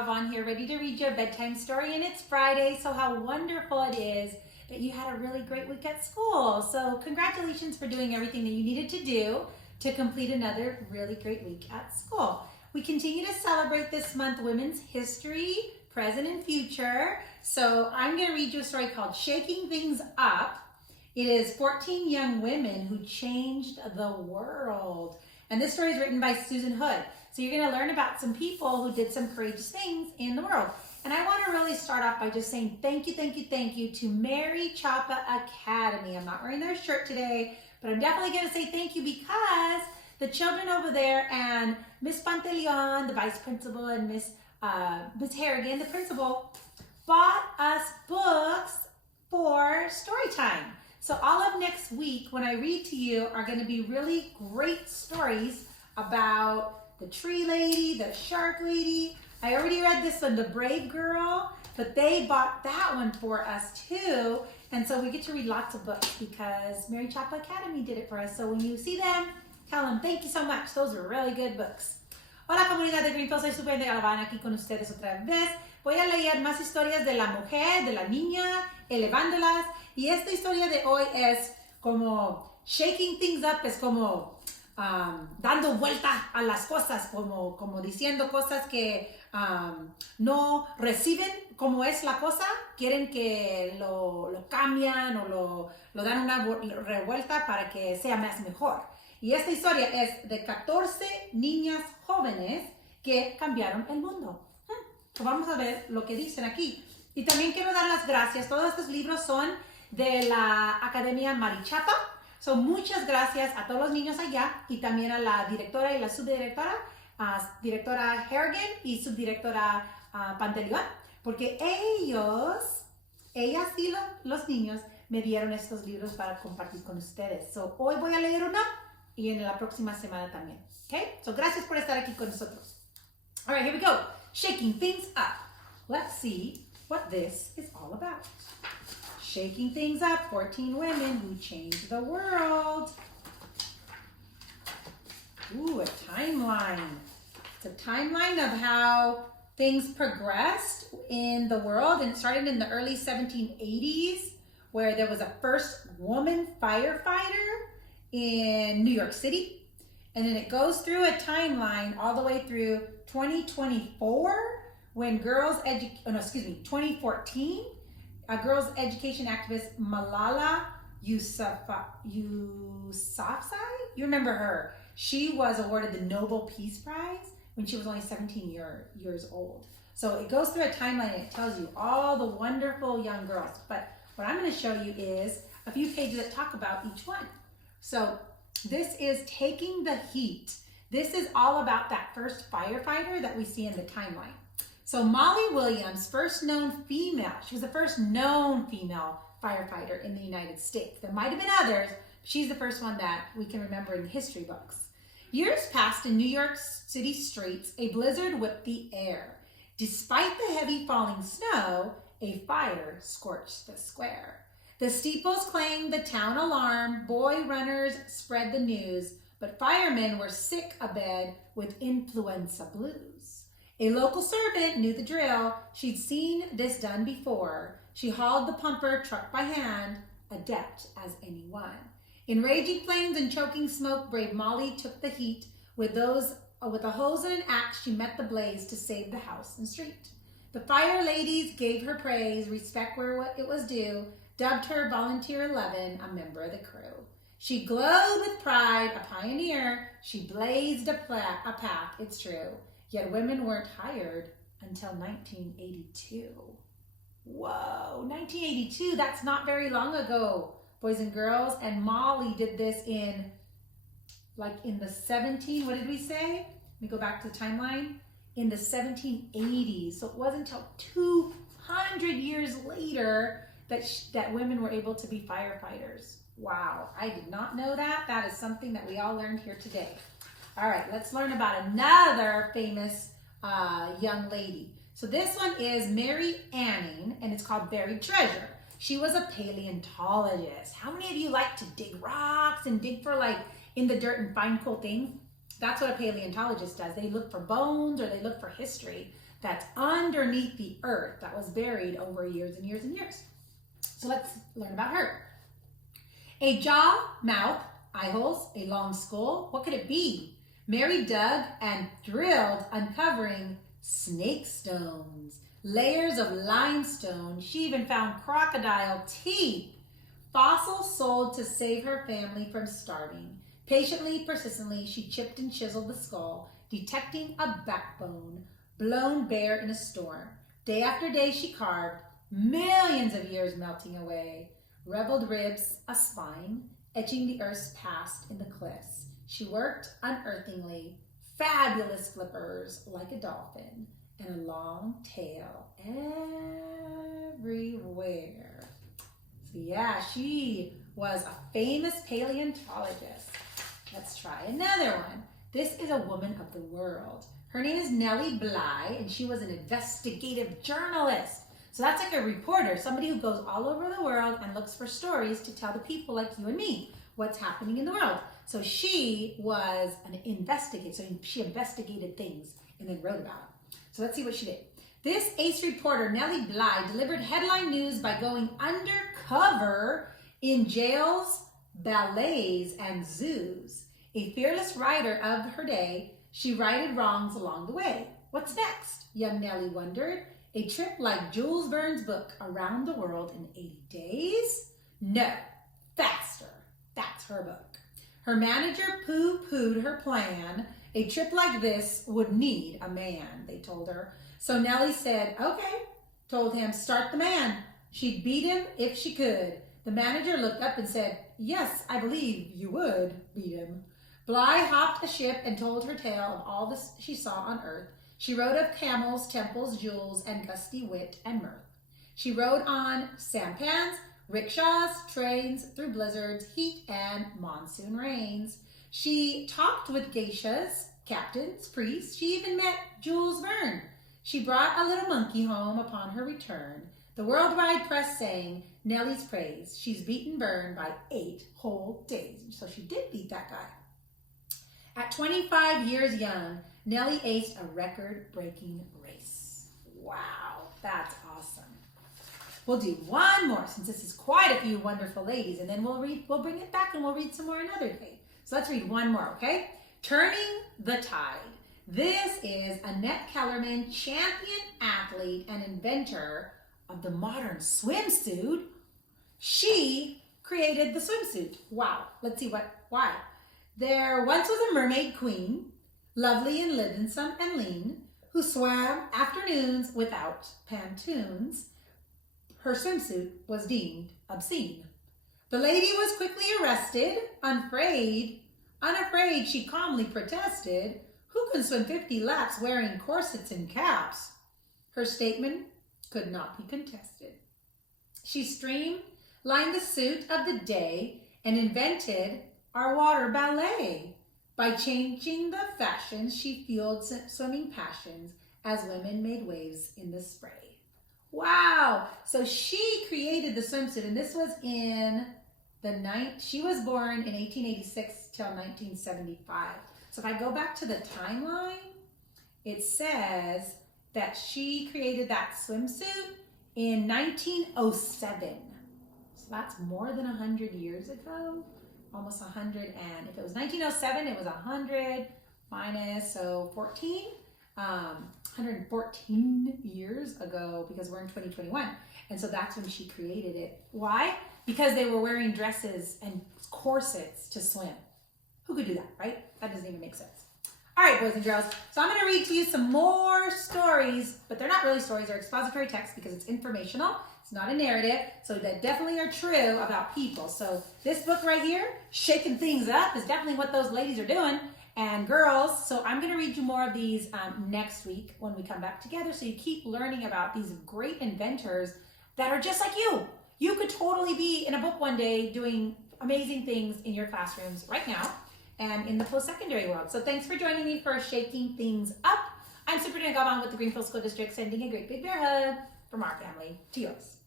Galvan here, ready to read you a bedtime story, and it's Friday, so how wonderful it is that you had a really great week at school. So congratulations for doing everything that you needed to do to complete another really great week at school. We continue to celebrate this month Women's History, Present and Future. So I'm going to read you a story called Shaking Things Up. It is 14 young women who changed the world. And this story is written by Susan Hood. So you're going to learn about some people who did some courageous things in the world. And I want to really start off by just saying thank you to Mary Chapa Academy. I'm not wearing their shirt today, but I'm definitely going to say thank you because the children over there and Miss Pantaleon, the vice principal, and Miss Harrigan, the principal, bought us books for story time. So all of next week when I read to you are going to be really great stories about the tree lady, the shark lady. I already read this one, the brave girl, but they bought that one for us too. And so we get to read lots of books because Mary Chapa Academy did it for us. So when you see them, tell them thank you so much. Those are really good books. Hola comunidad de Greenfield, soy Super de Galvan aquí con ustedes otra vez. Voy a leer más historias de la mujer, de la niña, elevándolas. Y esta historia de hoy es como shaking things up, es como dando vuelta a las cosas, como diciendo cosas que no reciben como es la cosa, quieren que lo cambian o lo dan una revuelta para que sea más mejor. Y esta historia es de 14 niñas jóvenes que cambiaron el mundo. So vamos a ver lo que dicen aquí. Y también quiero dar las gracias. Todos estos libros son de la Academia Mary Chapa. So, muchas gracias a todos los niños allá y también a la directora y la subdirectora, directora Harrigan y subdirectora Pantaleón, porque ellas y los niños me dieron estos libros para compartir con ustedes. So, hoy voy a leer una y en la próxima semana también. Okay? So, gracias por estar aquí con nosotros. All right, here we go. Shaking things up. Let's see what this is all about. Shaking things up, 14 women who changed the world. Ooh, a timeline. It's a timeline of how things progressed in the world, and it started in the early 1780s, where there was a first woman firefighter in New York City. And then it goes through a timeline all the way through 2024, when 2014, a girls' education activist, Malala Yousafzai, you remember her. She was awarded the Nobel Peace Prize when she was only 17 years old. So it goes through a timeline and it tells you all the wonderful young girls. But what I'm going to show you is a few pages that talk about each one. So this is Taking the Heat. This is all about that first firefighter that we see in the timeline. So Molly Williams, first known female, she was the first known female firefighter in the United States. There might have been others, but she's the first one that we can remember in history books. Years passed in New York City streets, a blizzard whipped the air. Despite the heavy falling snow, a fire scorched the square. The steeples clanged the town alarm, boy runners spread the news, but firemen were sick abed with influenza blues. A local servant knew the drill. She'd seen this done before. She hauled the pumper truck by hand, adept as anyone. In raging flames and choking smoke, brave Molly took the heat. With a hose and an axe, she met the blaze to save the house and street. The fire ladies gave her praise, respect where it was due, dubbed her Volunteer 11, a member of the crew. She glowed with pride, a pioneer. She blazed a path, it's true. Yet women weren't hired until 1982. Whoa, 1982, that's not very long ago, boys and girls. And Molly did this in the 17, what did we say? Let me go back to the timeline. In the 1780s. So it wasn't until 200 years later that women were able to be firefighters. Wow, I did not know that. That is something that we all learned here today. All right, let's learn about another famous young lady. So this one is Mary Anning, and it's called Buried Treasure. She was a paleontologist. How many of you like to dig rocks and dig for in the dirt and find cool things? That's what a paleontologist does. They look for bones or they look for history. that's underneath the earth that was buried over years and years and years. So let's learn about her. A jaw, mouth, eye holes, a long skull. What could it be? Mary dug and drilled, uncovering snake stones, layers of limestone. She even found crocodile teeth. Fossils sold to save her family from starving. Patiently, persistently, she chipped and chiseled the skull, detecting a backbone blown bare in a storm. Day after day she carved, millions of years melting away. Reveled ribs, a spine, etching the earth's past in the cliffs. She worked unearthingly, fabulous flippers like a dolphin, and a long tail everywhere. So yeah, she was a famous paleontologist. Let's try another one. This is a woman of the world. Her name is Nellie Bly, and she was an investigative journalist. So that's like a reporter, somebody who goes all over the world and looks for stories to tell the people like you and me what's happening in the world. So she was an investigator. So she investigated things and then wrote about it. So let's see what she did. This ace reporter, Nellie Bly, delivered headline news by going undercover in jails, ballets, and zoos. A fearless writer of her day, she righted wrongs along the way. What's next? Young Nellie wondered. A trip like Jules Verne's book, Around the World in 80 Days? No, faster. That's her book. Her manager pooh-poohed her plan. A trip like this would need a man, they told her. So Nellie said, okay, told him, start the man. She'd beat him if she could. The manager looked up and said, yes, I believe you would beat him. Bly hopped a ship and told her tale of all this she saw on earth. She wrote of camels, temples, jewels, and gusty wit and mirth. She rode on sampans, rickshaws, trains, through blizzards, heat, and monsoon rains. She talked with geishas, captains, priests. She even met Jules Verne. She brought a little monkey home upon her return. The worldwide press sang Nellie's praise. She's beaten Verne by 8 whole days. So she did beat that guy. At 25 years young, Nellie aced a record-breaking race. Wow, that's awesome. We'll do one more since this is quite a few wonderful ladies, and then we'll bring it back and we'll read some more another day. So let's read one more, okay? Turning the Tide. This is Annette Kellerman, champion athlete and inventor of the modern swimsuit. She created the swimsuit. Wow, let's see why. There once was a mermaid queen, lovely and livensome and lean, who swam afternoons without pantoons. Her swimsuit was deemed obscene. The lady was quickly arrested, unafraid, she calmly protested, who can swim 50 laps wearing corsets and caps? Her statement could not be contested. She streamlined the suit of the day and invented our water ballet. By changing the fashions, she fueled swimming passions as women made waves in the spray. Wow! So she created the swimsuit, and this was in she was born in 1886 till 1975. So if I go back to the timeline, it says that she created that swimsuit in 1907. So that's more than 100 years ago. Almost 100, and if it was 1907, it was 100 minus, so 14, 114 years ago, because we're in 2021, and so that's when she created it. Why? Because they were wearing dresses and corsets to swim. Who could do that, right? That doesn't even make sense. All right, boys and girls, so I'm going to read to you some more stories, but they're not really stories, they're expository text because it's informational. It's not a narrative, so that definitely are true about people. So this book right here, Shaking Things Up, is definitely what those ladies are doing. And girls, so I'm going to read you more of these next week when we come back together, so you keep learning about these great inventors that are just like you. You could totally be in a book one day doing amazing things in your classrooms right now and in the post-secondary world. So thanks for joining me for Shaking Things Up. I'm Superintendent Galvan with the Greenfield School District, sending a great big bear hug from our family to yours.